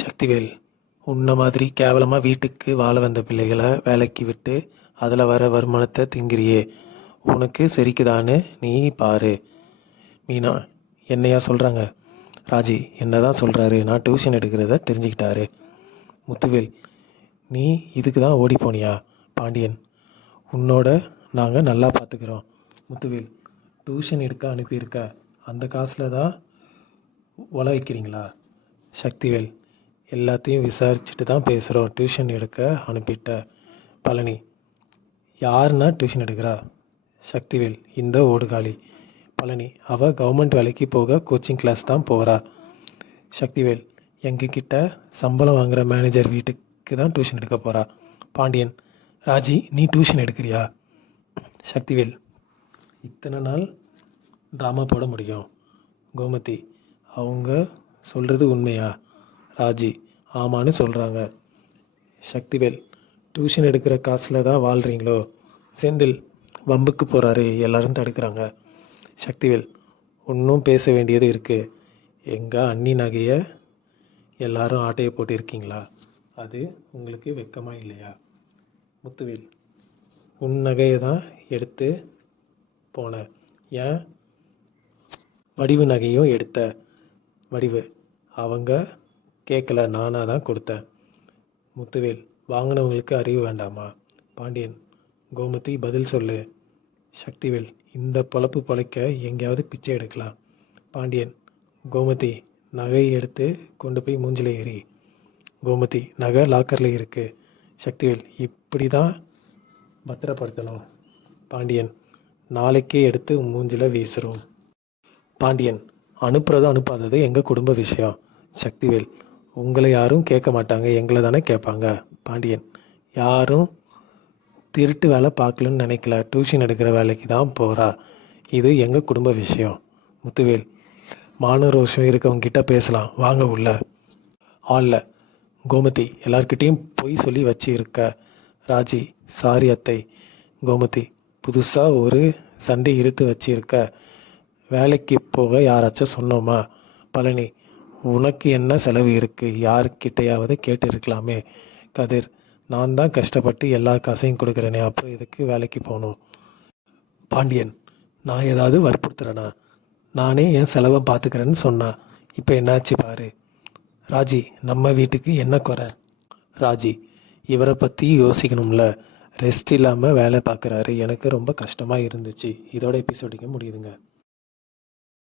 சக்திவேல், உன்ன மாதிரி கேவலமாக வீட்டுக்கு வாழ வந்த பிள்ளைகளை வேலைக்கு விட்டு அதில் வர வருமானத்தை திங்கிறியே, உனக்கு செரிக்குதான்னு நீ பாரு. மீனா, என்னையா சொல்கிறாங்க? ராஜி, என்ன தான் சொல்கிறாரு? நான் டியூஷன் எடுக்கிறத தெரிஞ்சுக்கிட்டாரு. முத்துவேல், நீ இதுக்கு தான் ஓடி போனியா? பாண்டியன், உன்னோட நாங்கள் நல்லா பார்த்துக்கிறோம். முத்துவேல், டியூஷன் எடுக்க அனுப்பியிருக்க அந்த காசில் தான் உழ வைக்கிறீங்களா? சக்திவேல், எல்லாத்தையும் விசாரிச்சுட்டு தான் பேசுகிறோம். டியூஷன் எடுக்க அனுப்பிட்ட. பழனி, யாருன்னா டியூஷன் எடுக்கிறா? சக்திவேல், இந்த ஓடுகாலி. பழனி, அவள் கவர்மெண்ட் வேலைக்கு போக கோச்சிங் கிளாஸ் தான் போகிறா. சக்திவேல், எங்ககிட்ட சம்பளம் வாங்குகிற மேனேஜர் வீட்டுக்கு தான் டியூஷன் எடுக்க போகிறா. பாண்டியன், ராஜி, நீ டியூஷன் எடுக்கிறியா? சக்திவேல், இத்தனை நாள் ட்ராமா போட முடியும். கோமதி, அவங்க சொல்கிறது உண்மையா? ராஜி, ஆமான்னு சொல்கிறாங்க. சக்திவேல், டியூஷன் எடுக்கிற காசில் தான் வாழ்கிறீங்களோ? செந்தில், வம்புக்கு போகிறாரு, எல்லாரும் தடுக்கிறாங்க. சக்திவேல், ஒன்றும் பேச வேண்டியது இருக்குது. எங்கள் அண்ணி நகையை எல்லாரும் ஆட்டையை போட்டு இருக்கீங்களா? அது உங்களுக்கு வெக்கமாக இல்லையா? முத்துவேல், உன் நகையை தான் எடுத்து போனேன். ஏன் வடிவு நகையும் எடுத்த? வடிவு, அவங்க கேட்கல, நானாக தான் கொடுத்தேன். முத்துவேல், வாங்கினவங்களுக்கு அறிவு வேண்டாமா? பாண்டியன், கோமதி, பதில் சொல்லு. சக்திவேல், இந்த பொழப்பு பொழைக்க எங்கேயாவது பிச்சை எடுக்கலாம். பாண்டியன், கோமதி, நகையை எடுத்து கொண்டு போய் மூஞ்சில் ஏறி. கோமதி, நகை லாக்கரில் இருக்குது. சக்திவேல், இப்படி தான் பத்திரப்படுத்தணும். பாண்டியன், நாளைக்கே எடுத்து மூஞ்சில் வீசுகிறோம். பாண்டியன், அனுப்புறது அனுப்பாதது எங்கள் குடும்ப விஷயம். சக்திவேல், உங்களை யாரும் கேட்க மாட்டாங்க, எங்களை தானே கேட்பாங்க. பாண்டியன், யாரும் திருட்டு வேலை பார்க்கலன்னு நினைக்கல, டியூஷன் எடுக்கிற வேலைக்கு தான் போகிறா. இது எங்கள் குடும்ப விஷயம். முத்துவேல், மான ரோஷம் இருக்கவங்கிட்ட பேசலாம், வாங்க உள்ள. ஆல்ல. கோமதி, எல்லார்கிட்டேயும் பொய் சொல்லி வச்சு இருக்க. ராஜி, சாரி அத்தை. கோமதி, புதுசாக ஒரு சண்டை இழுத்து வச்சிருக்க. வேலைக்கு போக யாராச்சும் சொன்னோமா? பழனி, உனக்கு என்ன செலவு இருக்குது? யார்கிட்டையாவது கேட்டு இருக்கலாமே. கதிர், நான் தான் கஷ்டப்பட்டு எல்லா காசையும் கொடுக்குறேனே, அப்புறம் எதுக்கு வேலைக்கு போகணும்? பாண்டியன், நான் ஏதாவது வற்புறுத்துறேனா? நானே என் செலவை பார்த்துக்கிறேன்னு சொன்னா, இப்போ என்னாச்சு பாரு. ராஜி, நம்ம வீட்டுக்கு என்ன குறை? ராஜி, இவரை பற்றி யோசிக்கணும்ல, ரெஸ்ட் இல்லாமல் வேலை பார்க்குறாரு, எனக்கு ரொம்ப கஷ்டமாக இருந்துச்சு. இதோட எபிசோடிங்க முடியுதுங்க.